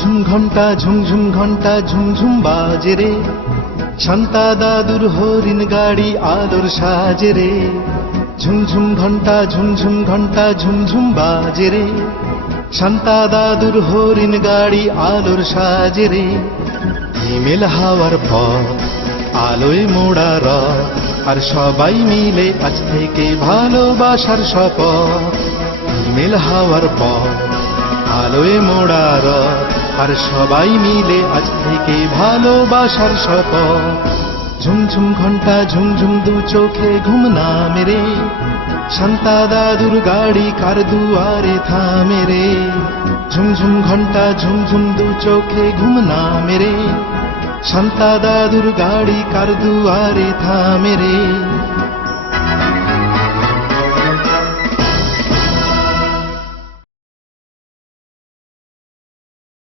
ঝুমঝুম ঘন্টা ঝুমঝুম ঘন্টা ঝুমঝুম বাজে রে, শান্তা দাদুর হরিণ গাড়ি আলোর সাজে রে। ঝুমঝুম ঘন্টা ঝুমঝুম ঘন্টা ঝুমঝুম বাজে রে, শান্তা দাদুর হরিণ গাড়ি আলোর সাজে রে। হিমেল হাওয়ার পথ আলোয় মোড়া রথ, আর সবাই মিলে আজ থেকে ভালোবাসার শপথ। হিমেল হাওয়ার পথ আলোয় মোড়া রথ, আর সবাই মিলে আজ থেকে ভালোবাসার শপথ। ঝুমঝুম ঘন্টা ঝুমঝুম দু চোখে ঘুম না মেরে, শান্তা দাদুর গাড়ি কার দুয়ারে থামে রে। ঝুমঝুম ঘন্টা ঝুমঝুম দু চোখে ঘুম না মেরে, শান্তা দাদুর গাড়ি কার দুয়ারে থামে রে।